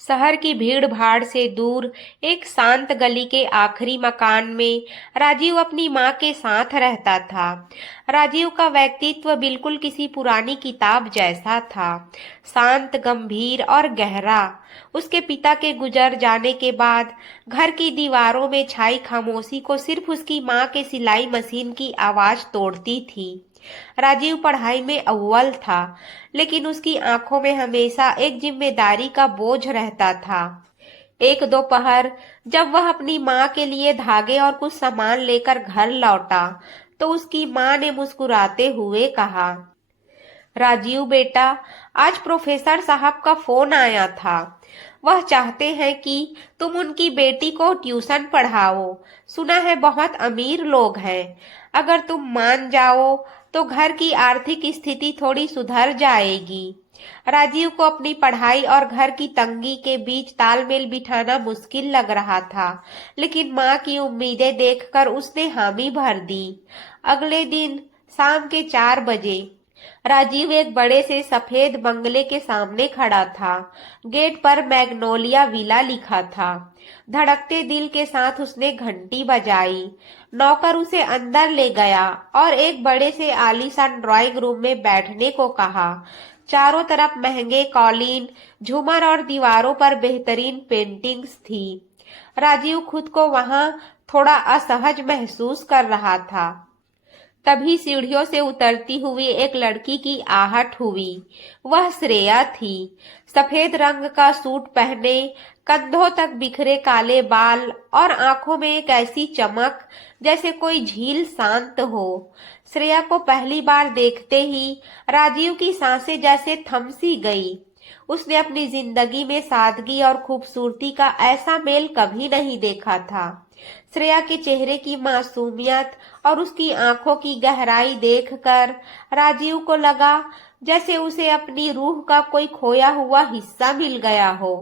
शहर की भीड़ भाड़ से दूर एक शांत गली के आखिरी मकान में राजीव अपनी माँ के साथ रहता था। राजीव का व्यक्तित्व बिल्कुल किसी पुरानी किताब जैसा था, शांत, गंभीर और गहरा। उसके पिता के गुजर जाने के बाद घर की दीवारों में छाई खामोशी को सिर्फ उसकी माँ के सिलाई मशीन की आवाज तोड़ती थी। राजीव पढ़ाई में अव्वल था, लेकिन उसकी आंखों में हमेशा एक जिम्मेदारी का बोझ रहता था। एक दोपहर जब वह अपनी माँ के लिए धागे और कुछ सामान लेकर घर लौटा, तो उसकी माँ ने मुस्कुराते हुए कहा, राजीव बेटा, आज प्रोफेसर साहब का फोन आया था। वह चाहते हैं कि तुम उनकी बेटी को ट्यूशन पढ़ाओ। सुना है बहुत अमीर लोग हैं। अगर तुम मान जाओ तो घर की आर्थिक स्थिति थोड़ी सुधर जाएगी। राजीव को अपनी पढ़ाई और घर की तंगी के बीच तालमेल बिठाना मुश्किल लग रहा था, लेकिन माँ की उम्मीदें देखकर उसने हामी भर दी। अगले दिन शाम के 4 बजे राजीव एक बड़े से सफेद बंगले के सामने खड़ा था। गेट पर मैग्नोलिया विला लिखा था। धड़कते दिल के साथ उसने घंटी बजाई। नौकर उसे अंदर ले गया और एक बड़े से आलीशान ड्राइंग रूम में बैठने को कहा। चारों तरफ महंगे कॉलिन, झूमर और दीवारों पर बेहतरीन पेंटिंग्स थी। राजीव खुद को वहां थोड़ा असहज महसूस कर रहा था। तभी सीढ़ियों से उतरती हुई एक लड़की की आहट हुई। वह श्रेया थी। सफेद रंग का सूट पहने, कंधों तक बिखरे काले बाल और आंखों में एक ऐसी चमक जैसे कोई झील शांत हो। श्रेया को पहली बार देखते ही राजीव की सांसें जैसे थम सी गई। उसने अपनी जिंदगी में सादगी और खूबसूरती का ऐसा मेल कभी नहीं देखा था। श्रेया के चेहरे की मासूमियत और उसकी आंखों की गहराई देखकर राजीव को लगा जैसे उसे अपनी रूह का कोई खोया हुआ हिस्सा मिल गया हो।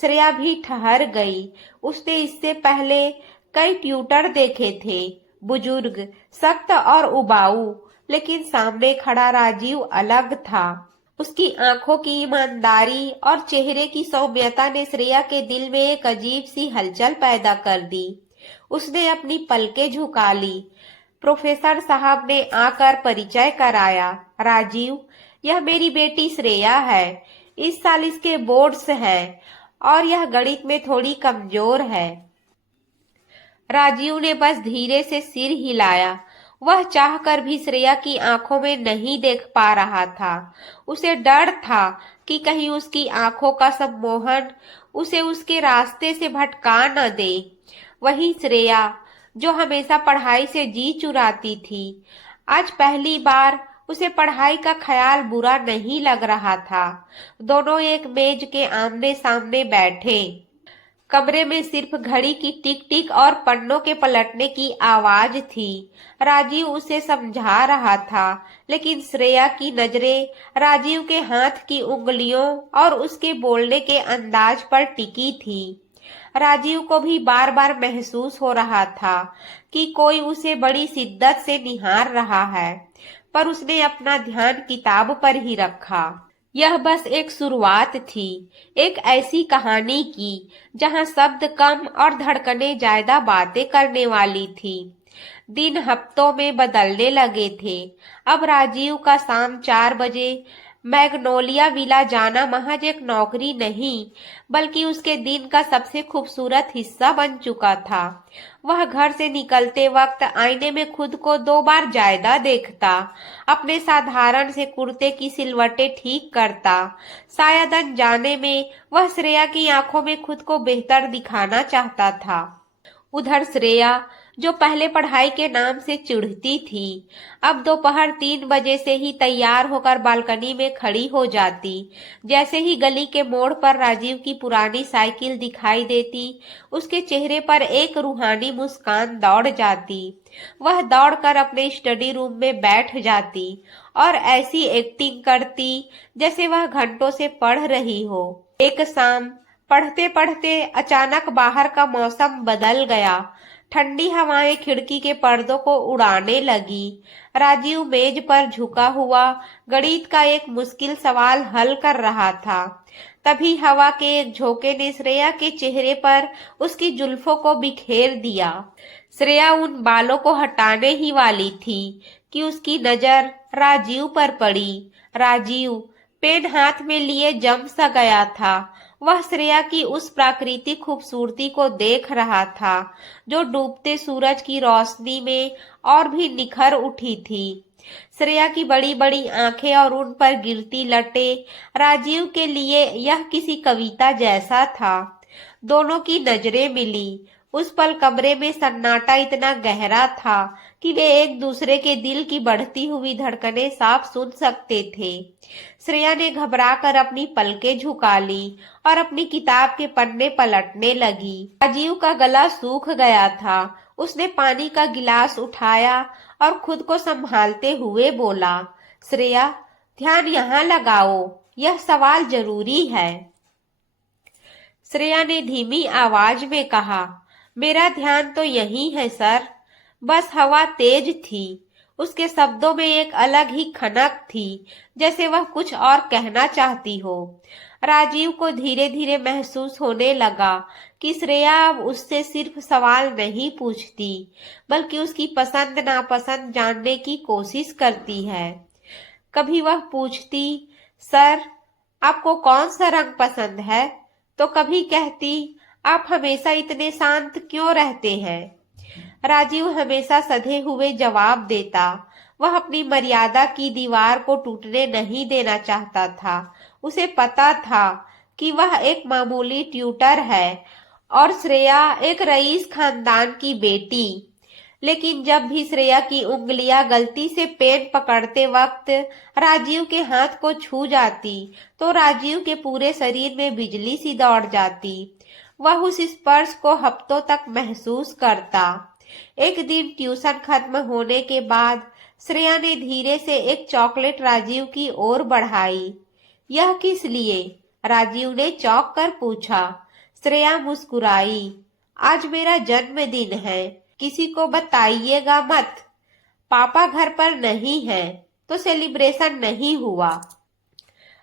श्रेया भी ठहर गई। उसने इससे पहले कई ट्यूटर देखे थे, बुजुर्ग, सख्त और उबाऊ, लेकिन सामने खड़ा राजीव अलग था। उसकी आंखों की ईमानदारी और चेहरे की सौम्यता ने श्रेया के दिल में एक अजीब सी हलचल पैदा कर दी। उसने अपनी पलकें झुका ली। प्रोफेसर साहब ने आकर परिचय कराया। राजीव, यह मेरी बेटी श्रेया है। इस साल इसके बोर्ड्स हैं और यह गणित में थोड़ी कमजोर है। राजीव ने बस धीरे से सिर हिलाया। वह चाहकर भी श्रेया की आंखों में नहीं देख पा रहा था। उसे डर था कि कहीं उसकी आंखों का सम्मोहन उसे उसके रास्ते से भटका न दे। वही श्रेया जो हमेशा पढ़ाई से जी चुराती थी, आज पहली बार उसे पढ़ाई का ख्याल बुरा नहीं लग रहा था। दोनों एक मेज के आमने सामने बैठे। कमरे में सिर्फ घड़ी की टिक टिक और पन्नों के पलटने की आवाज थी। राजीव उसे समझा रहा था, लेकिन श्रेया की नजरें राजीव के हाथ की उंगलियों और उसके बोलने के अंदाज पर टिकी थी। राजीव को भी बार बार महसूस हो रहा था कि कोई उसे बड़ी शिद्दत से निहार रहा है, पर उसने अपना ध्यान किताब पर ही रखा। यह बस एक शुरुआत थी, एक ऐसी कहानी की जहां शब्द कम और धड़कनें ज्यादा बातें करने वाली थी। दिन हफ्तों में बदलने लगे थे। अब राजीव का शाम 4 बजे मैग्नोलिया विला जाना महज एक नौकरी नहीं, बल्कि उसके दिन का सबसे खूबसूरत हिस्सा बन चुका था। वह घर से निकलते वक्त आईने में खुद को 2 बार ज्यादा देखता, अपने साधारण से कुर्ते की सिलवटें ठीक करता। शायद अनजाने में वह श्रेया की आंखों में खुद को बेहतर दिखाना चाहता था। उधर श्रेया, जो पहले पढ़ाई के नाम से चिढ़ती थी, अब दोपहर 3 बजे से ही तैयार होकर बालकनी में खड़ी हो जाती। जैसे ही गली के मोड़ पर राजीव की पुरानी साइकिल दिखाई देती, उसके चेहरे पर एक रूहानी मुस्कान दौड़ जाती। वह दौड़कर अपने स्टडी रूम में बैठ जाती और ऐसी एक्टिंग करती जैसे वह घंटों से पढ़ रही हो। एक शाम पढ़ते पढ़ते अचानक बाहर का मौसम बदल गया। ठंडी हवाएं खिड़की के पर्दों को उड़ाने लगी। राजीव मेज पर झुका हुआ गणित का एक मुश्किल सवाल हल कर रहा था। तभी हवा के एक झोंके ने श्रेया के चेहरे पर उसकी जुल्फों को बिखेर दिया। श्रेया उन बालों को हटाने ही वाली थी कि उसकी नजर राजीव पर पड़ी। राजीव पेन हाथ में लिए जम सा गया था। वह श्रेया की उस प्राकृतिक खूबसूरती को देख रहा था जो डूबते सूरज की रोशनी में और भी निखर उठी थी। श्रेया की बड़ी बड़ी आंखें और उन पर गिरती लटें राजीव के लिए यह किसी कविता जैसा था। दोनों की नजरें मिली। उस पल कमरे में सन्नाटा इतना गहरा था कि वे एक दूसरे के दिल की बढ़ती हुई धड़कनें साफ सुन सकते थे। श्रेया ने घबराकर अपनी पलकें झुका ली और अपनी किताब के पन्ने पलटने लगी। राजीव का गला सूख गया था। उसने पानी का गिलास उठाया और खुद को संभालते हुए बोला, श्रेया, ध्यान यहाँ लगाओ, यह सवाल जरूरी है। श्रेया ने धीमी आवाज में कहा, मेरा ध्यान तो यही है सर। बस हवा तेज थी। उसके शब्दों में एक अलग ही खनक थी, जैसे वह कुछ और कहना चाहती हो। राजीव को धीरे धीरे महसूस होने लगा कि श्रेया अब उससे सिर्फ सवाल नहीं पूछती, बल्कि उसकी पसंद नापसंद जानने की कोशिश करती है। कभी वह पूछती, सर, आपको कौन सा रंग पसंद है? तो कभी कहती, आप हमेशा इतने शांत क्यों रहते हैं? राजीव हमेशा सधे हुए जवाब देता। वह अपनी मर्यादा की दीवार को टूटने नहीं देना चाहता था। उसे पता था कि वह एक मामूली ट्यूटर है और श्रेया एक रईस खानदान की बेटी। लेकिन जब भी श्रेया की उंगलियां गलती से पेन पकड़ते वक्त राजीव के हाथ को छू जाती, तो राजीव के पूरे शरीर में बिजली सी दौड़ जाती। वह उस स्पर्श को हफ्तों तक महसूस करता। एक दिन ट्यूशन खत्म होने के बाद श्रेया ने धीरे से एक चॉकलेट राजीव की ओर बढ़ाई। यह किस लिए? राजीव ने चौंक कर पूछा। श्रेया मुस्कुराई। आज मेरा जन्मदिन है, किसी को बताइएगा मत। पापा घर पर नहीं है तो सेलिब्रेशन नहीं हुआ।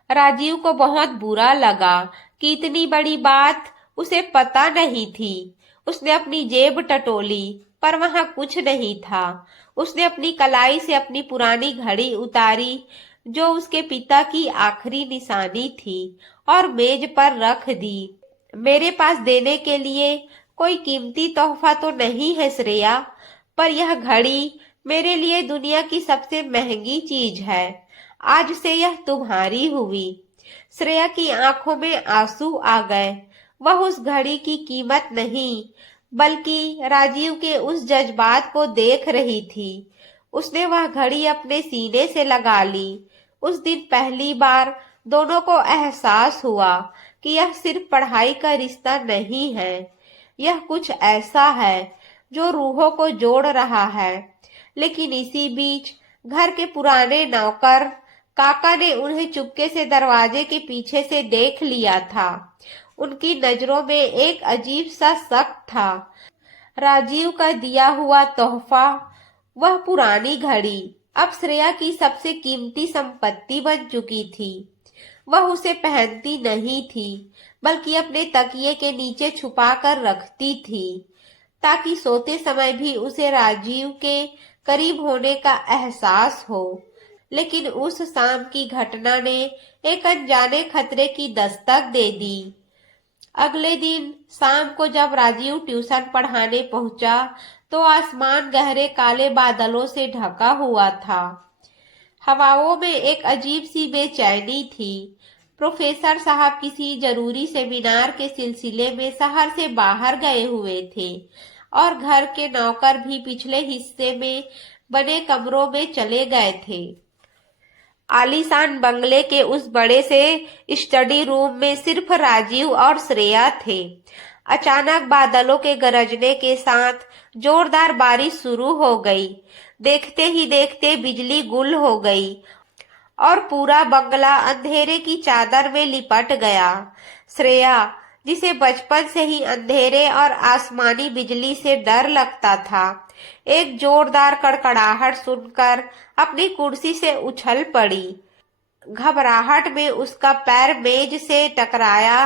राजीव को बहुत बुरा लगा कि इतनी बड़ी बात उसे पता नहीं थी। उसने अपनी जेब टटोली पर वहां कुछ नहीं था। उसने अपनी कलाई से अपनी पुरानी घड़ी उतारी जो उसके पिता की आखिरी निशानी थी और मेज पर रख दी। मेरे पास देने के लिए कोई कीमती तोहफा तो नहीं है श्रेया, पर यह घड़ी मेरे लिए दुनिया की सबसे महंगी चीज है। आज से यह तुम्हारी हुई। श्रेया की आंखों में आंसू आ गए। वह उस घड़ी की कीमत नहीं, बल्कि राजीव के उस जज्बात को देख रही थी। उसने वह घड़ी अपने सीने से लगा ली। उस दिन पहली बार दोनों को एहसास हुआ कि यह सिर्फ पढ़ाई का रिश्ता नहीं है, यह कुछ ऐसा है जो रूहों को जोड़ रहा है। लेकिन इसी बीच घर के पुराने नौकर काका ने उन्हें चुपके से दरवाजे के पीछे से देख लिया था। उनकी नजरों में एक अजीब सा शक था। राजीव का दिया हुआ तोहफा, वह पुरानी घड़ी, अब श्रेया की सबसे कीमती संपत्ति बन चुकी थी। वह उसे पहनती नहीं थी, बल्कि अपने तकिए के नीचे छुपा कर रखती थी, ताकि सोते समय भी उसे राजीव के करीब होने का एहसास हो। लेकिन उस शाम की घटना ने एक अनजाने खतरे की दस्तक दे दी। अगले दिन शाम को जब राजीव ट्यूशन पढ़ाने पहुंचा, तो आसमान गहरे काले बादलों से ढका हुआ था। हवाओं में एक अजीब सी बेचैनी थी। प्रोफेसर साहब किसी जरूरी सेमिनार के सिलसिले में शहर से बाहर गए हुए थे और घर के नौकर भी पिछले हिस्से में बने कमरों में चले गए थे। आलीशान बंगले के उस बड़े से स्टडी रूम में सिर्फ राजीव और श्रेया थे। अचानक बादलों के गरजने के साथ जोरदार बारिश शुरू हो गई। देखते ही देखते बिजली गुल हो गई और पूरा बंगला अंधेरे की चादर में लिपट गया। श्रेया, जिसे बचपन से ही अंधेरे और आसमानी बिजली से डर लगता था, एक जोरदार कड़कड़ाहट सुनकर अपनी कुर्सी से उछल पड़ी। घबराहट में उसका पैर मेज से टकराया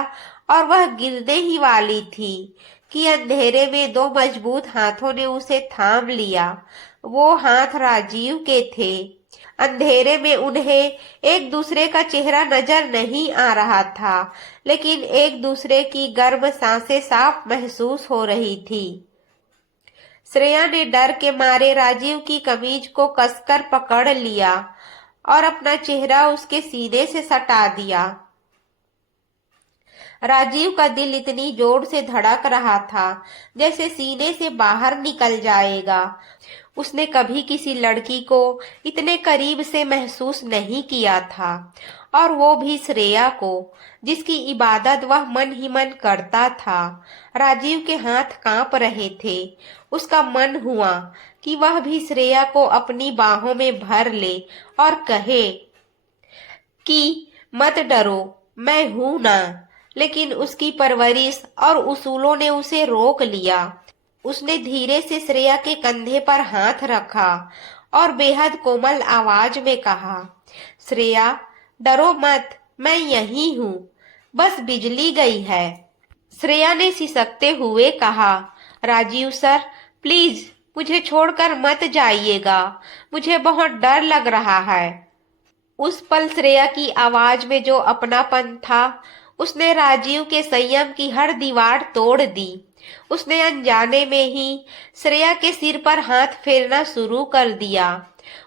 और वह गिरने ही वाली थी कि अंधेरे में दो मजबूत हाथों ने उसे थाम लिया। वो हाथ राजीव के थे। अंधेरे में उन्हें एक दूसरे का चेहरा नजर नहीं आ रहा था, लेकिन एक दूसरे की गर्म सांसें साफ महसूस हो रही थी। श्रेया ने डर के मारे राजीव की कमीज को कसकर पकड़ लिया और अपना चेहरा उसके सीने से सटा दिया। राजीव का दिल इतनी जोर से धड़क रहा था जैसे सीने से बाहर निकल जाएगा। उसने कभी किसी लड़की को इतने करीब से महसूस नहीं किया था, और वो भी श्रेया को, जिसकी इबादत वह मन ही मन करता था। राजीव के हाथ कांप रहे थे। उसका मन हुआ कि वह भी श्रेया को अपनी बाहों में भर ले और कहे कि मत डरो, मैं हूं ना। लेकिन उसकी परवरिश और उसूलों ने उसे रोक लिया। उसने धीरे से श्रेया के कंधे पर हाथ रखा और बेहद कोमल आवाज में कहा, श्रेया, डरो मत, मैं यही हूँ, बस बिजली गई है। श्रेया ने सिसकते हुए कहा, राजीव सर, प्लीज मुझे छोड़कर मत जाइएगा, मुझे बहुत डर लग रहा है। उस पल श्रेया की आवाज में जो अपनापन था, उसने राजीव के संयम की हर दीवार तोड़ दी। उसने अनजाने में ही श्रेया के सिर पर हाथ फेरना शुरू कर दिया।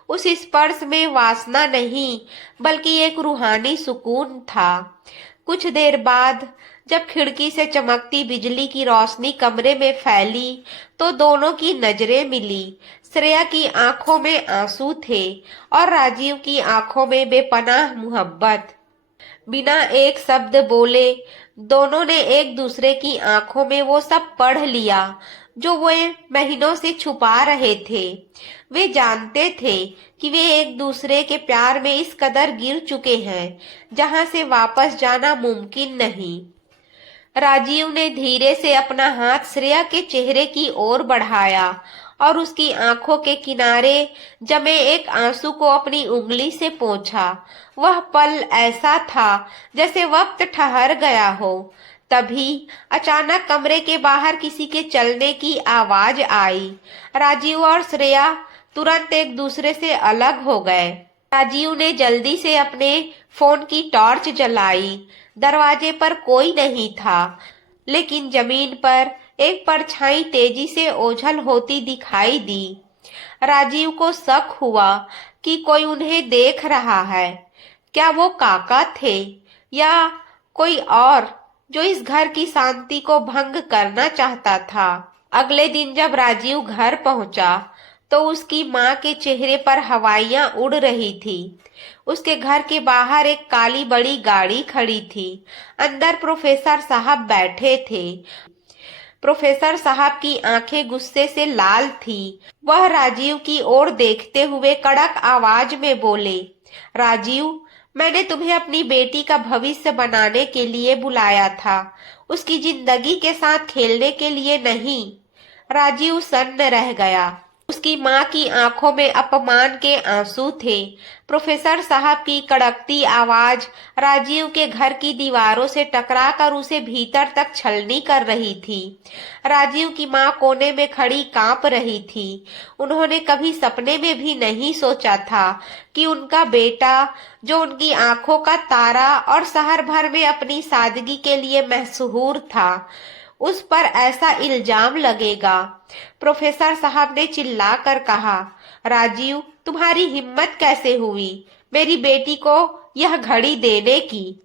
उस स्पर्श में वासना नहीं, बल्कि एक रूहानी सुकून था। कुछ देर बाद जब खिड़की से चमकती बिजली की रोशनी कमरे में फैली, तो दोनों की नजरें मिली। श्रेया की आंखों में आंसू थे और राजीव की आंखों में बेपनाह मोहब्बत। बिना एक शब्द बोले दोनों ने एक दूसरे की आंखों में वो सब पढ़ लिया जो वे महीनों से छुपा रहे थे। वे जानते थे कि वे एक दूसरे के प्यार में इस कदर गिर चुके हैं जहां से वापस जाना मुमकिन नहीं। राजीव ने धीरे से अपना हाथ श्रेया के चेहरे की ओर बढ़ाया और उसकी आंखों के किनारे जमे एक आंसू को अपनी उंगली से पोंछा। वह पल ऐसा था जैसे वक्त ठहर गया हो। तभी अचानक कमरे के बाहर किसी के चलने की आवाज आई। राजीव और श्रेया तुरंत एक दूसरे से अलग हो गए। राजीव ने जल्दी से अपने फोन की टॉर्च जलाई। दरवाजे पर कोई नहीं था, लेकिन जमीन पर एक परछाई तेजी से ओझल होती दिखाई दी। राजीव को शक हुआ कि कोई उन्हें देख रहा है। क्या वो काका थे या कोई और जो इस घर की शांति को भंग करना चाहता था? अगले दिन जब राजीव घर पहुंचा तो उसकी माँ के चेहरे पर हवाइयां उड़ रही थी। उसके घर के बाहर एक काली बड़ी गाड़ी खड़ी थी। अंदर प्रोफेसर साहब बैठे थे। प्रोफेसर साहब की आंखें गुस्से से लाल थी। वह राजीव की ओर देखते हुए कड़क आवाज में बोले, राजीव, मैंने तुम्हें अपनी बेटी का भविष्य बनाने के लिए बुलाया था, उसकी जिंदगी के साथ खेलने के लिए नहीं। राजीव सन्न रह गया। उसकी माँ की आंखों में अपमान के आंसू थे। प्रोफेसर साहब की कड़कती आवाज राजीव के घर की दीवारों से टकराकर उसे भीतर तक छलनी कर रही थी। राजीव की माँ कोने में खड़ी कांप रही थी। उन्होंने कभी सपने में भी नहीं सोचा था कि उनका बेटा, जो उनकी आंखों का तारा और शहर भर में अपनी सादगी के लिए मशहूर था, उस पर ऐसा इल्जाम लगेगा। प्रोफेसर साहब ने चिल्लाकर कहा, राजीव, तुम्हारी हिम्मत कैसे हुई मेरी बेटी को यह घड़ी देने की?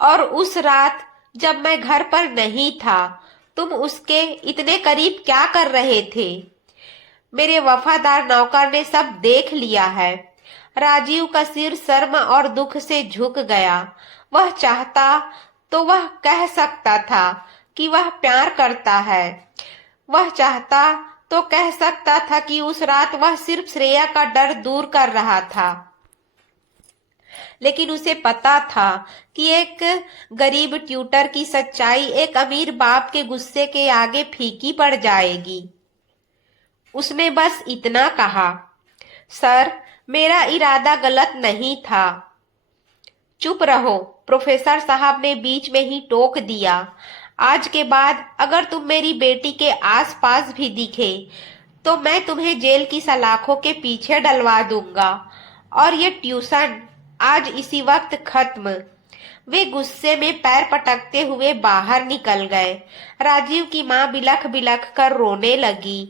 और उस रात जब मैं घर पर नहीं था, तुम उसके इतने करीब क्या कर रहे थे? मेरे वफादार नौकर ने सब देख लिया है। राजीव का सिर शर्म और दुख से झुक गया। वह चाहता तो वह कह सकता था कि वह प्यार करता है। वह चाहता तो कह सकता था कि उस रात वह सिर्फ श्रेया का डर दूर कर रहा था। लेकिन उसे पता था कि एक गरीब ट्यूटर की सच्चाई एक अमीर बाप के गुस्से के आगे फीकी पड़ जाएगी। उसने बस इतना कहा, सर, मेरा इरादा गलत नहीं था। चुप रहो, प्रोफेसर साहब ने बीच में ही टोक दिया। आज के बाद अगर तुम मेरी बेटी के आसपास भी दिखे तो मैं तुम्हें जेल की सलाखों के पीछे डलवा दूंगा। और ये ट्यूशन आज इसी वक्त खत्म। वे गुस्से में पैर पटकते हुए बाहर निकल गए। राजीव की मां बिलख बिलख कर रोने लगी।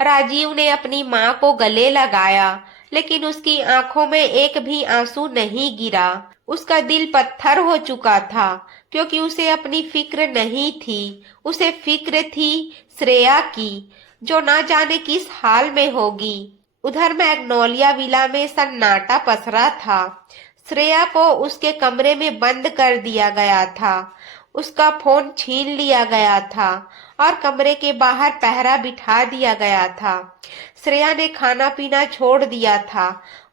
राजीव ने अपनी मां को गले लगाया, लेकिन उसकी आंखों में एक भी आंसू नहीं गिरा। उसका दिल पत्थर हो चुका था, क्योंकि उसे अपनी फिक्र नहीं थी। उसे फिक्र थी श्रेया की, जो ना जाने किस हाल में होगी। उधर मैग्नोलिया विला में सन्नाटा पसरा था। श्रेया को उसके कमरे में बंद कर दिया गया था। उसका फोन छीन लिया गया था और कमरे के बाहर पहरा बिठा दिया गया था। श्रेया ने खाना पीना छोड़ दिया था।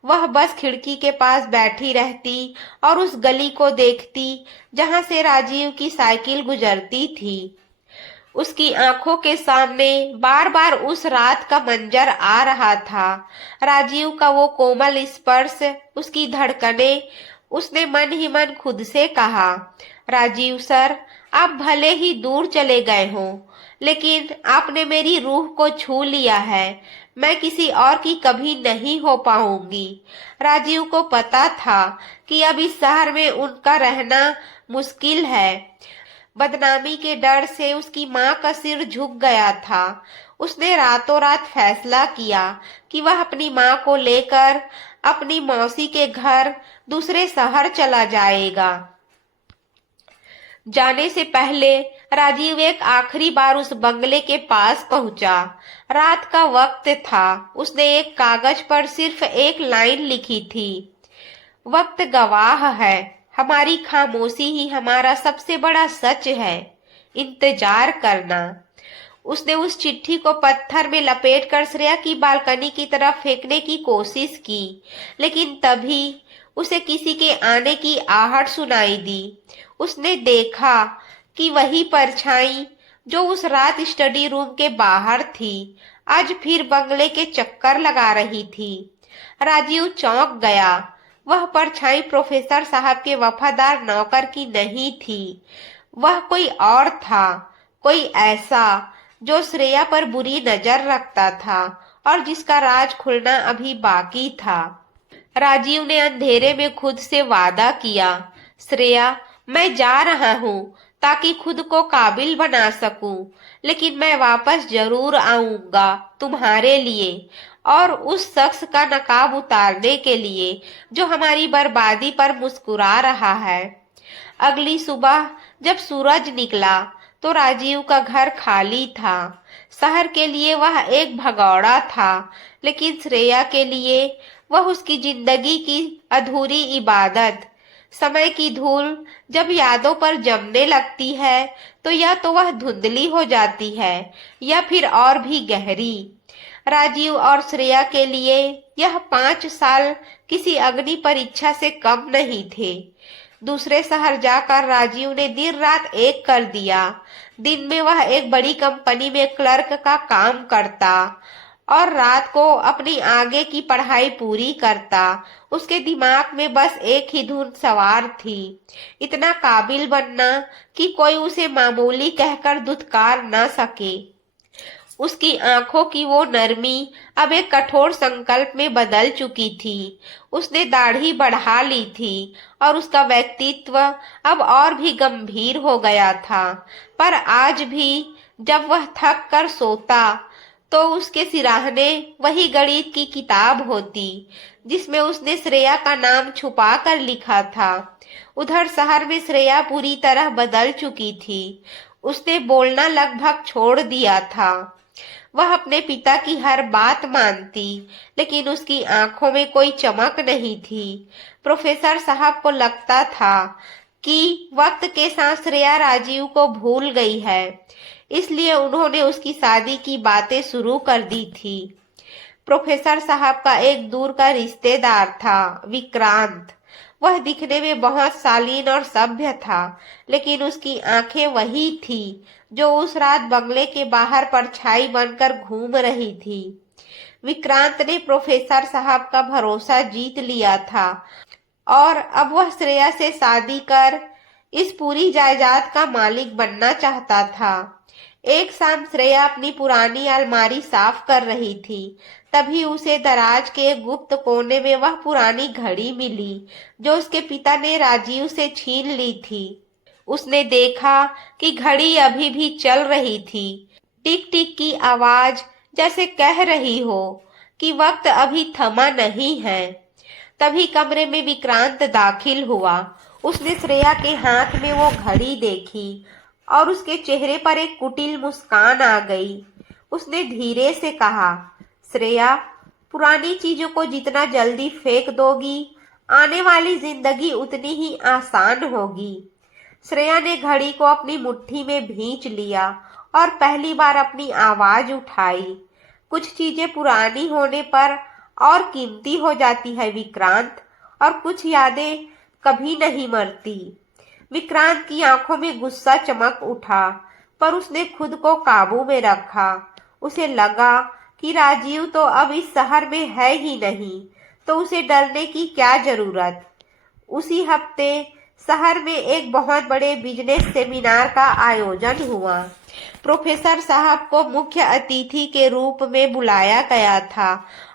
वह बस खिड़की के पास बैठी रहती और उस गली को देखती जहां से राजीव की साइकिल गुजरती थी। उसकी आंखों के सामने बार बार उस रात का मंजर आ रहा था। राजीव का वो कोमल स्पर्श, उसकी धड़कनें। उसने मन ही मन खुद से कहा, राजीव सर, आप भले ही दूर चले गए हो, लेकिन आपने मेरी रूह को छू लिया है। मैं किसी और की कभी नहीं हो पाऊंगी। राजीव को पता था कि अब इस शहर में उनका रहना मुश्किल है। बदनामी के डर से उसकी मां का सिर झुक गया था। उसने रातों रात फैसला किया कि वह अपनी मां को लेकर अपनी मौसी के घर दूसरे शहर चला जाएगा। जाने से पहले राजीव एक आखिरी बार उस बंगले के पास पहुंचा। रात का वक्त था। उसने एक कागज पर सिर्फ एक लाइन लिखी थी, वक्त गवाह है, हमारी खामोशी ही हमारा सबसे बड़ा सच है, इंतजार करना। उसने उस चिट्ठी को पत्थर में लपेटकर श्रेया की बालकनी की तरफ फेंकने की कोशिश की, लेकिन तभी उसे किसी के आने की आहट सुनाई दी। उसने देखा कि वही परछाई जो उस रात स्टडी रूम के बाहर थी, आज फिर बंगले के चक्कर लगा रही थी। राजीव चौंक गया। वह परछाई प्रोफेसर साहब के वफादार नौकर की नहीं थी। वह कोई और था, कोई ऐसा जो श्रेया पर बुरी नजर रखता था और जिसका राज खुलना अभी बाकी था। राजीव ने अंधेरे में खुद से वादा किया, श्रेया, मैं जा रहा हूँ ताकि खुद को काबिल बना सकूं, लेकिन मैं वापस जरूर आऊंगा तुम्हारे लिए और उस शख्स का नकाब उतारने के लिए जो हमारी बर्बादी पर मुस्कुरा रहा है। अगली सुबह जब सूरज निकला तो राजीव का घर खाली था। शहर के लिए वह एक भगौड़ा था, लेकिन श्रेया के लिए वह उसकी जिंदगी की अधूरी इबादत। समय की धूल जब यादों पर जमने लगती है तो या तो वह धुंधली हो जाती है या फिर और भी गहरी। राजीव और श्रेया के लिए यह 5 साल किसी अग्नि परीक्षा से कम नहीं थे। दूसरे शहर जाकर राजीव ने दिन रात एक कर दिया। दिन में वह एक बड़ी कंपनी में क्लर्क का काम करता और रात को अपनी आगे की पढ़ाई पूरी करता। उसके दिमाग में बस एक ही धुन सवार थी, इतना काबिल बनना कि कोई उसे मामूली कहकर दुत्कार न सके। उसकी आंखों की वो नरमी अब एक कठोर संकल्प में बदल चुकी थी। उसने दाढ़ी बढ़ा ली थी और उसका व्यक्तित्व अब और भी गंभीर हो गया था। पर आज भी जब वह थक कर सोता तो उसके सिराहने वही गणित की किताब होती जिसमें उसने श्रेया का नाम छुपा कर लिखा था। उधर शहर में श्रेया पूरी तरह बदल चुकी थी। उसने बोलना लगभग छोड़ दिया था। वह अपने पिता की हर बात मानती, लेकिन उसकी आंखों में कोई चमक नहीं थी। प्रोफेसर साहब को लगता था कि वक्त के साथ श्रेया राजीव को भूल गई है, इसलिए उन्होंने उसकी शादी की बातें शुरू कर दी थी। प्रोफेसर साहब का एक दूर का रिश्तेदार था, विक्रांत। वह दिखने में बहुत शालीन और सभ्य था, लेकिन उसकी आंखें वही थी जो उस रात बंगले के बाहर परछाई बनकर घूम रही थी। विक्रांत ने प्रोफेसर साहब का भरोसा जीत लिया था और अब वह श्रेया से शादी कर इस पूरी जायदाद का मालिक बनना चाहता था। एक शाम श्रेया अपनी पुरानी अलमारी साफ कर रही थी। तभी उसे दराज के एक गुप्त कोने में वह पुरानी घड़ी मिली जो उसके पिता ने राजीव से छीन ली थी। उसने देखा कि घड़ी अभी भी चल रही थी। टिक टिक की आवाज जैसे कह रही हो कि वक्त अभी थमा नहीं है। तभी कमरे में विक्रांत दाखिल हुआ। उसने श्रेया के हाथ में वो घड़ी देखी और उसके चेहरे पर एक कुटिल मुस्कान आ गई। उसने धीरे से कहा, श्रेया, पुरानी चीजों को जितना जल्दी फेंक दोगी, आने वाली जिंदगी उतनी ही आसान होगी। श्रेया ने घड़ी को अपनी मुट्ठी में भींच लिया और पहली बार अपनी आवाज उठाई। कुछ चीजें पुरानी होने पर और कीमती हो जाती है विक्रांत, और कुछ यादें कभी नहीं मरती। विक्रांत की आंखों में गुस्सा चमक उठा, पर उसने खुद को काबू में रखा। उसे लगा कि राजीव तो अब इस शहर में है ही नहीं, तो उसे डरने की क्या जरूरत। उसी हफ्ते शहर में एक बहुत बड़े बिजनेस सेमिनार का आयोजन हुआ। प्रोफेसर साहब को मुख्य अतिथि के रूप में बुलाया गया था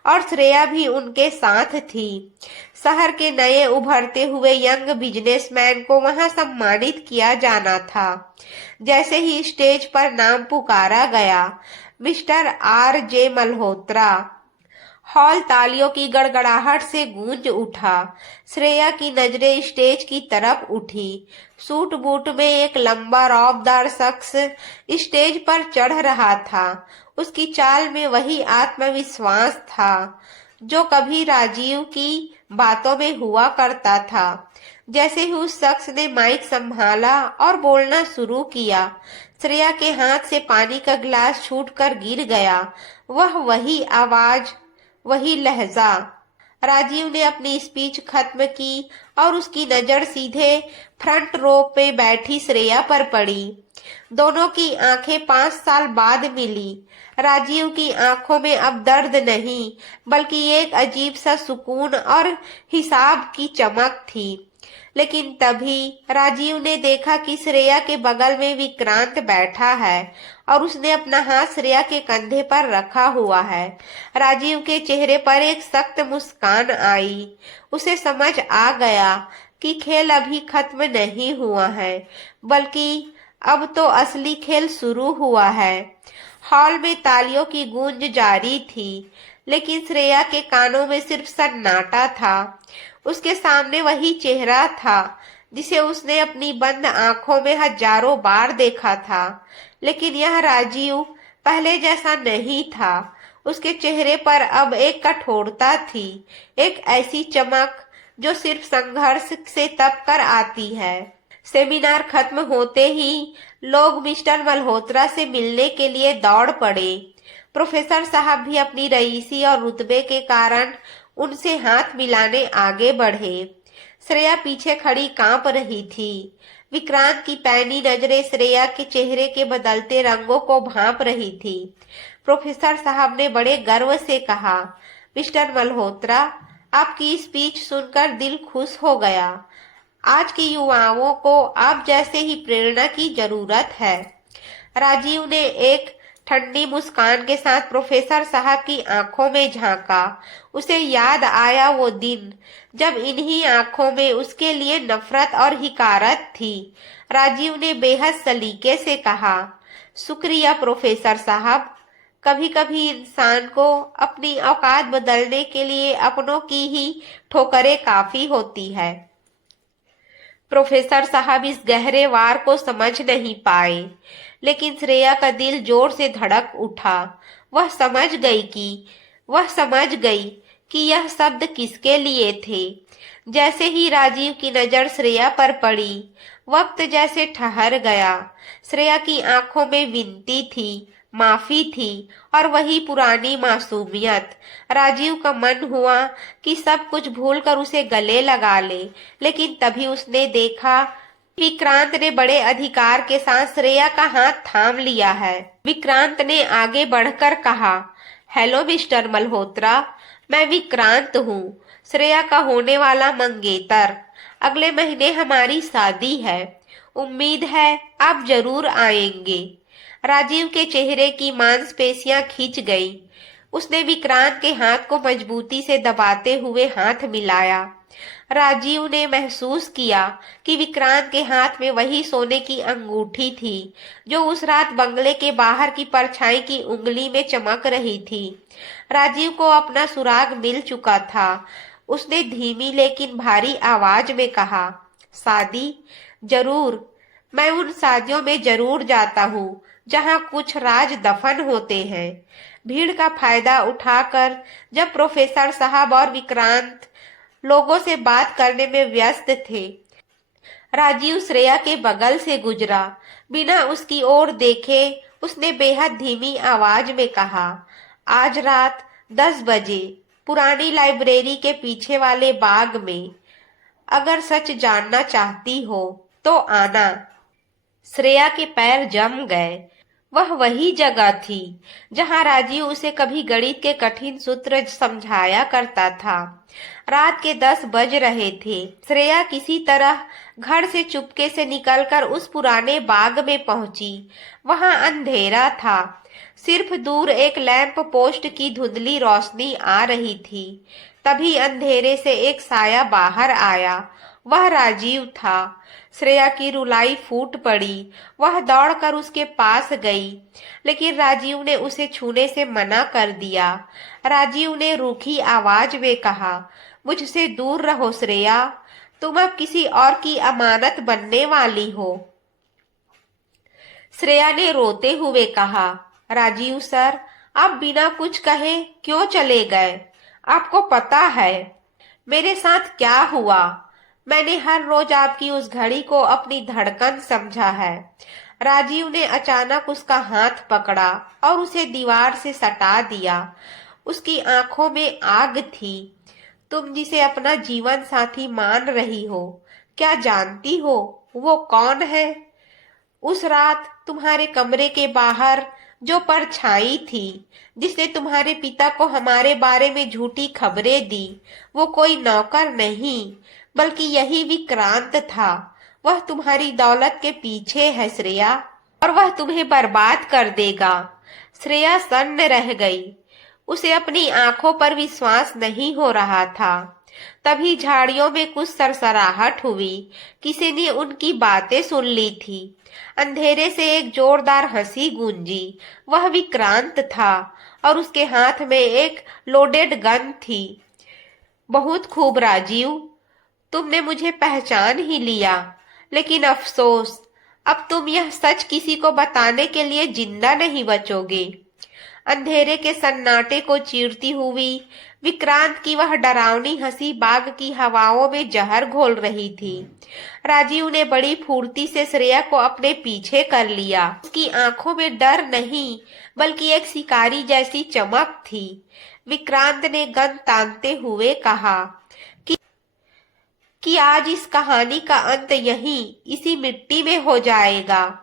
और श्रेया भी उनके साथ थी। शहर के नए उभरते हुए यंग बिजनेसमैन को वहां सम्मानित किया जाना था। जैसे ही स्टेज पर नाम पुकारा गया, मिस्टर R.J. मल्होत्रा, हॉल तालियों की गड़गड़ाहट से गूंज उठा। श्रेया की नजरें स्टेज की तरफ उठी। सूट बूट में एक लंबा रौबदार शख्स स्टेज पर चढ़ रहा था। उसकी चाल में वही आत्मविश्वास था जो कभी राजीव की बातों में हुआ करता था। जैसे ही उस शख्स ने माइक संभाला और बोलना शुरू किया, श्रेया के हाथ से पानी का गिलास छूटकर गिर गया। वही आवाज, वही लहजा। राजीव ने अपनी स्पीच खत्म की और उसकी नजर सीधे फ्रंट रो पे बैठी श्रेया पर पड़ी। दोनों की आंखें 5 साल बाद मिली। राजीव की आंखों में अब दर्द नहीं, बल्कि एक अजीब सा सुकून और हिसाब की चमक थी। लेकिन तभी राजीव ने देखा कि श्रेया के बगल में विक्रांत बैठा है और उसने अपना हाथ श्रेया के कंधे पर रखा हुआ है। राजीव के चेहरे पर एक सख्त मुस्कान आई। उसे समझ आ गया कि खेल अभी खत्म नहीं हुआ है, बल्कि अब तो असली खेल शुरू हुआ है। हॉल में तालियों की गूंज जारी थी, लेकिन श्रेया के कानों में सिर्फ सन्नाटा था। उसके सामने वही चेहरा था जिसे उसने अपनी बंद आंखों में हजारों बार देखा था, लेकिन यह राजीव पहले जैसा नहीं था। उसके चेहरे पर अब एक कठोरता थी, एक ऐसी चमक जो सिर्फ संघर्ष से तप कर आती है। सेमिनार खत्म होते ही लोग मिस्टर मल्होत्रा से मिलने के लिए दौड़ पड़े। प्रोफेसर साहब भी अपनी रईसी और रुतबे के कारण उनसे हाथ मिलाने आगे बढ़े। श्रेया पीछे खड़ी कांप रही थी। विक्रांत की पैनी नजरें श्रेया के चेहरे के बदलते रंगों को भांप रही थी। प्रोफेसर साहब ने बड़े गर्व से कहा, मिस्टर मल्होत्रा, आपकी स्पीच सुनकर दिल खुश हो गया। आज के युवाओं को आप जैसे ही प्रेरणा की जरूरत है। राजीव ने एक ठंडी मुस्कान के साथ प्रोफेसर साहब की आंखों में झांका। उसे याद आया वो दिन जब इन्हीं आंखों में उसके लिए नफरत और हिकारत थी। राजीव ने बेहद सलीके से कहा, शुक्रिया प्रोफेसर साहब। कभी कभी इंसान को अपनी औकात बदलने के लिए अपनों की ही ठोकरें काफी होती है। प्रोफेसर साहब इस गहरे वार को समझ नहीं पाए, लेकिन श्रेया का दिल जोर से धड़क उठा। वह समझ गई कि यह शब्द किसके लिए थे। जैसे ही राजीव की नजर श्रेया पर पड़ी, वक्त जैसे ठहर गया। श्रेया की आंखों में विनती थी, माफी थी और वही पुरानी मासूमियत। राजीव का मन हुआ कि सब कुछ भूलकर उसे गले लगा ले, लेकिन तभी उसने देखा विक्रांत ने बड़े अधिकार के साथ श्रेया का हाथ थाम लिया है। विक्रांत ने आगे बढ़कर कहा, हेलो मिस्टर मल्होत्रा, मैं विक्रांत हूँ, श्रेया का होने वाला मंगेतर। अगले महीने हमारी शादी है। उम्मीद है आप जरूर आएंगे। राजीव के चेहरे की मांसपेशियां खिंच गई। उसने विक्रांत के हाथ को मजबूती से दबाते हुए हाथ मिलाया। राजीव ने महसूस किया कि विक्रांत के हाथ में वही सोने की अंगूठी थी जो उस रात बंगले के बाहर की परछाई की उंगली में चमक रही थी। राजीव को अपना सुराग मिल चुका था। उसने धीमी लेकिन भारी आवाज में कहा, शादी? जरूर। मैं उन शादियों में जरूर जाता हूँ जहाँ कुछ राज दफन होते हैं। भीड़ का फायदा उठाकर जब प्रोफेसर साहब और विक्रांत लोगों से बात करने में व्यस्त थे, राजीव श्रेया के बगल से गुजरा। बिना उसकी ओर देखे उसने बेहद धीमी आवाज में कहा, आज रात 10 बजे पुरानी लाइब्रेरी के पीछे वाले बाग में। अगर सच जानना चाहती हो तो आना। श्रेया के पैर जम गए। वह वही जगह थी जहां राजीव उसे कभी गणित के कठिन सूत्र समझाया करता था। रात के 10 बज रहे थे। श्रेया किसी तरह घर से चुपके से निकलकर उस पुराने बाग में पहुंची। वहां अंधेरा था। सिर्फ दूर एक लैंप पोस्ट की धुंधली रोशनी आ रही थी। तभी अंधेरे से एक साया बाहर आया। वह राजीव था। श्रेया की रुलाई फूट पड़ी। वह दौड़कर उसके पास गई, लेकिन राजीव ने उसे छूने से मना कर दिया। राजीव ने रूखी आवाज में कहा, मुझसे दूर रहो श्रेया, तुम अब किसी और की अमानत बनने वाली हो। श्रेया ने रोते हुए कहा, राजीव सर, आप बिना कुछ कहे क्यों चले गए? आपको पता है मेरे साथ क्या हुआ? मैंने हर रोज आपकी उस घड़ी को अपनी धड़कन समझा है। राजीव ने अचानक उसका हाथ पकड़ा और उसे दीवार से सटा दिया। उसकी आंखों में आग थी। तुम जिसे अपना जीवन साथी मान रही हो, क्या जानती हो वो कौन है? उस रात तुम्हारे कमरे के बाहर जो परछाई थी, जिसने तुम्हारे पिता को हमारे बारे में झूठी खबरें दी, वो कोई नौकर नहीं, बल्कि यही विक्रांत था। वह तुम्हारी दौलत के पीछे है श्रेया, और वह तुम्हें बर्बाद कर देगा। श्रेया सन्न रह गई। उसे अपनी आंखों पर विश्वास नहीं हो रहा था। तभी झाड़ियों में कुछ सरसराहट हुई। किसी ने उनकी बातें सुन ली थी। अंधेरे से एक जोरदार हंसी गूंजी। वह विक्रांत था और उसके हाथ में एक लोडेड गन थी। बहुत खूब राजीव, तुमने मुझे पहचान ही लिया, लेकिन अफसोस, अब तुम यह सच किसी को बताने के लिए जिंदा नहीं बचोगे। अंधेरे के सन्नाटे को चीरती हुई विक्रांत की वह डरावनी हंसी बाग की हवाओं में जहर घोल रही थी। राजीव ने बड़ी फुर्ती से श्रेया को अपने पीछे कर लिया। उसकी आंखों में डर नहीं, बल्कि एक शिकारी जैसी चमक थी। विक्रांत ने गन तानते हुए कहा कि आज इस कहानी का अंत यहीं इसी मिट्टी में हो जाएगा।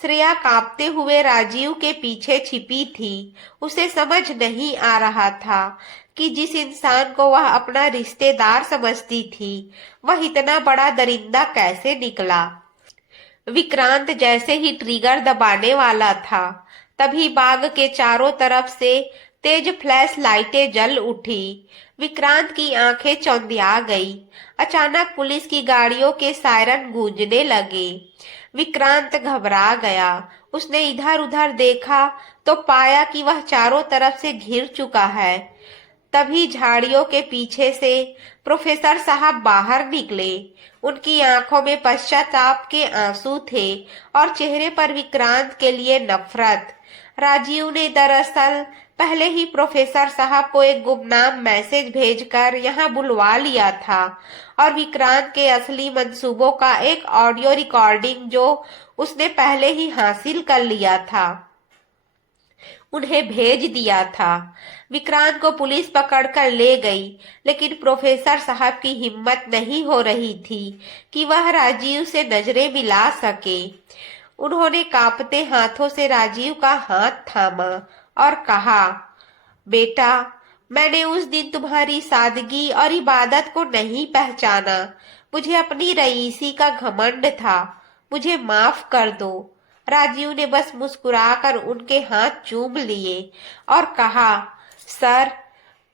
श्रेया कांपते हुए राजीव के पीछे छिपी थी। उसे समझ नहीं आ रहा था कि जिस इंसान को वह अपना रिश्तेदार समझती थी, वह इतना बड़ा दरिंदा कैसे निकला। विक्रांत जैसे ही ट्रिगर दबाने वाला था, तभी बाग के चारों तरफ से तेज फ्लैश लाइटें जल उठी। विक्रांत की आंखें चौंधिया गई। अचानक पुलिस की गाड़ियों के सायरन गूंजने लगे। विक्रांत घबरा गया। उसने इधर उधर देखा तो पाया कि वह चारों तरफ से घिर चुका है। तभी झाड़ियों के पीछे से प्रोफेसर साहब बाहर निकले। उनकी आंखों में पश्चाताप के आंसू थे और चेहरे पर विक्रांत के लिए नफरत। राजीव ने दरअसल पहले ही प्रोफेसर साहब को एक गुमनाम मैसेज भेजकर यहाँ बुलवा लिया था और विक्रांत के असली मंसूबों का एक ऑडियो रिकॉर्डिंग जो उसने पहले ही हासिल कर लिया था, उन्हें भेज दिया था। विक्रांत को पुलिस पकड़कर ले गई, लेकिन प्रोफेसर साहब की हिम्मत नहीं हो रही थी कि वह राजीव से नजरें मिला सके। उन्होंने कांपते हाथों से राजीव का हाथ थामा और कहा, बेटा, मैंने उस दिन तुम्हारी सादगी और इबादत को नहीं पहचाना। मुझे अपनी रईसी का घमंड था। मुझे माफ कर दो। राजीव ने बस मुस्कुराकर उनके हाथ चूम लिए और कहा, सर,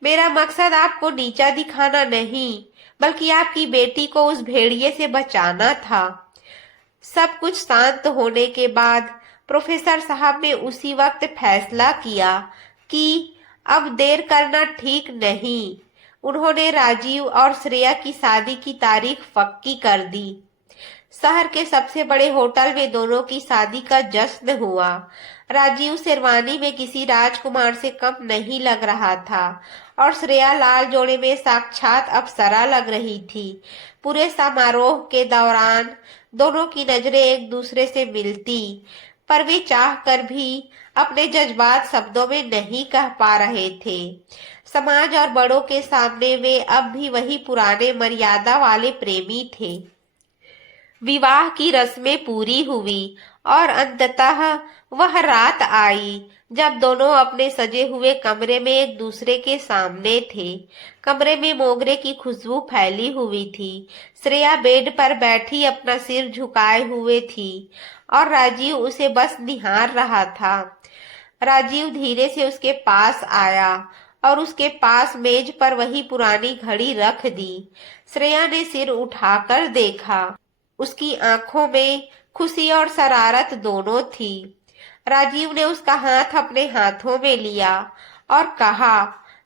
मेरा मकसद आपको नीचा दिखाना नहीं, बल्कि आपकी बेटी को उस भेड़िए से बचाना था। सब कुछ शांत होने के बाद प्रोफेसर साहब ने उसी वक्त फैसला किया कि अब देर करना ठीक नहीं। उन्होंने राजीव और श्रेया की शादी की तारीख पक्की कर दी। शहर के सबसे बड़े होटल में दोनों की शादी का जश्न हुआ। राजीव शेरवानी में किसी राजकुमार से कम नहीं लग रहा था और श्रेया लाल जोड़े में साक्षात अप्सरा लग रही थी। पूरे समारोह के दौरान दोनों की नजरें एक दूसरे से मिलती, पर वे चाह कर भी अपने जज्बात शब्दों में नहीं कह पा रहे थे। समाज और बड़ों के सामने वे अब भी वही पुराने मर्यादा वाले प्रेमी थे। विवाह की रस्में पूरी हुई और अंततः वह रात आई जब दोनों अपने सजे हुए कमरे में एक दूसरे के सामने थे। कमरे में मोगरे की खुशबू फैली हुई थी। श्रेया बेड पर बैठी अपना सिर झुकाए हुए थी और राजीव उसे बस निहार रहा था। राजीव धीरे से उसके पास आया और उसके पास मेज पर वही पुरानी घड़ी रख दी। श्रेया ने सिर उठाकर देखा। उसकी आंखों में खुशी और शरारत दोनों थी। राजीव ने उसका हाथ अपने हाथों में लिया और कहा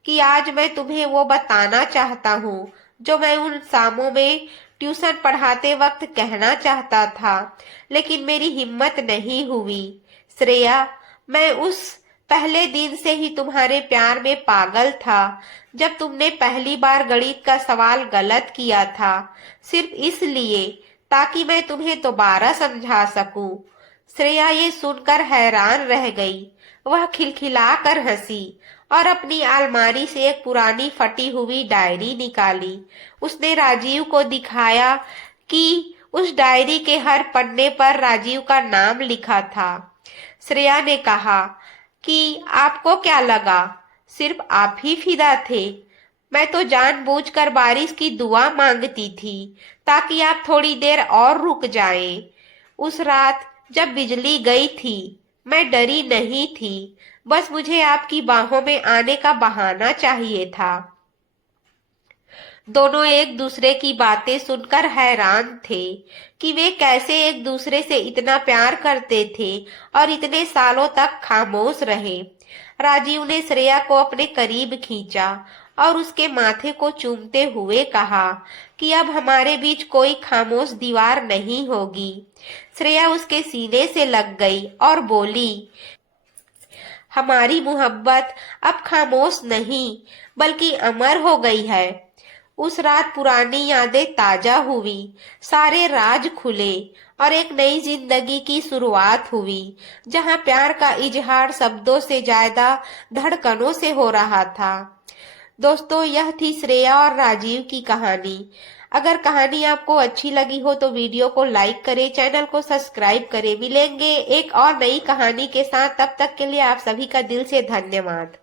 कि आज मैं तुम्हें वो बताना चाहता हूँ जो मैं उन शामों में ट्यूशन पढ़ाते वक्त कहना चाहता था, लेकिन मेरी हिम्मत नहीं हुई। श्रेया, मैं उस पहले दिन से ही तुम्हारे प्यार में पागल था जब तुमने पहली बार गणित का सवाल गलत किया था, सिर्फ इसलिए ताकि मैं तुम्हें दोबारा समझा सकूं। श्रेया ये सुनकर हैरान रह गई। वह खिलखिलाकर हंसी और अपनी अलमारी से एक पुरानी फटी हुई डायरी निकाली। उसने राजीव को दिखाया कि उस डायरी के हर पन्ने पर राजीव का नाम लिखा था। श्रेया ने कहा कि आपको क्या लगा, सिर्फ आप ही फिदा थे? मैं तो जानबूझकर बारिश की दुआ मांगती थी ताकि आप थोड़ी देर और रुक जाएं। उस रात जब बिजली गई थी, मैं डरी नहीं थी। बस मुझे आपकी बाहों में आने का बहाना चाहिए था। दोनों एक दूसरे की बातें सुनकर हैरान थे कि वे कैसे एक दूसरे से इतना प्यार करते थे और इतने सालों तक खामोश रहे। राजीव ने श्रेया को अपने करीब खींचा और उसके माथे को चूमते हुए कहा कि अब हमारे बीच कोई खामोश दीवार नहीं होगी। श्रेया उसके सीने से लग गई और बोली, हमारी मोहब्बत अब खामोश नहीं बल्कि अमर हो गई है। उस रात पुरानी यादें ताजा हुई, सारे राज खुले और एक नई जिंदगी की शुरुआत हुई जहां प्यार का इजहार शब्दों से ज्यादा धड़कनों से हो रहा था। दोस्तों, यह थी श्रेया और राजीव की कहानी। अगर कहानी आपको अच्छी लगी हो तो वीडियो को लाइक करें, चैनल को सब्सक्राइब करें। मिलेंगे एक और नई कहानी के साथ, तब तक के लिए आप सभी का दिल से धन्यवाद।